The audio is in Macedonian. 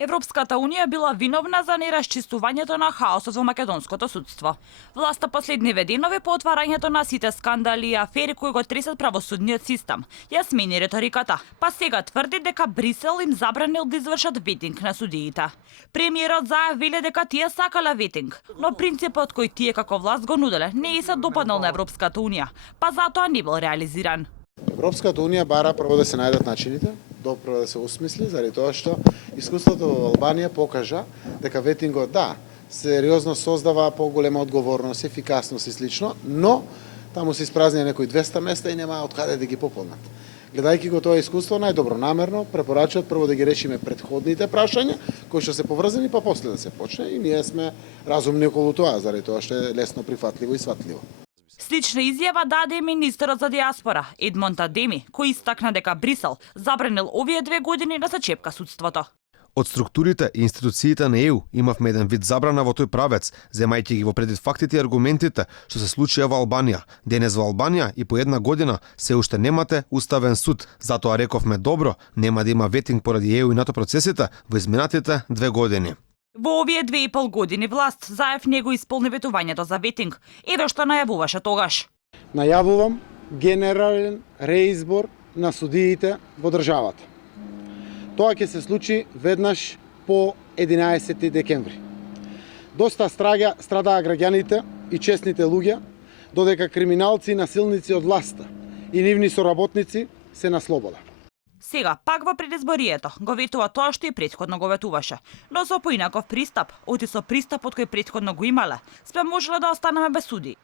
Европската унија била виновна за нерасчистувањето на хаосот во македонското судство. Власта последниве денови по отварањето на сите скандали и афери кои го тресат правосудниот систем ја смени реториката, па сега тврди дека Брисел им забранил да извршат ветинг на судиите. Премиерот зајавиле дека тие сакале ветинг, но принципот кој тие како власт го нуделе не и се допаднал на Европската унија, па затоа не бил реализиран. Европската унија бара прво да се најдат начините, добро да се осмисли, заради тоа што искуството во Албанија покажа дека ветингот сериозно создава поголема одговорност, ефикасност и слично, но таму се испразнија некои 200 места и нема од каде да ги пополнат. Гледајќи го тоа искуство, најдобронамерно препорачуват прво да ги решиме претходните прашања, кои што се поврзани, па после да се почне, и ние сме разумни околу тоа, заради тоа што е лесно прифатливо и сватливо. Слична изјава даде и министерот за диаспора Едмонд Адеми, кој истакна дека Брисел забранил овие 2 години да се чепка судството. Од структурите и институциите на ЕУ имавме еден вид забрана во тој правец, земајќи ги во предвид фактите и аргументите што се случија во Албанија. Денес во Албанија и по 1 година се уште немате уставен суд, затоа рековме добро, нема да има ветинг поради ЕУ и НАТО процесите во изминатите 2 години. Во овие 2,5 години власт заев не го исполни ветувањето за ветинг, еве што најавуваше тогаш. Најавувам генерален реизбор на судиите во државата. Тоа ќе се случи веднаш по 11 декември. Доста страдаа граѓаните и честните луѓе, додека криминалци и насилници од власта и нивни соработници се на слобода. Сега, пак во предизборието, го ветува тоа што и претходно го ветуваше, но со поинаков пристап, оти со пристапот кој претходно го имале, сме можеле да останеме без суди.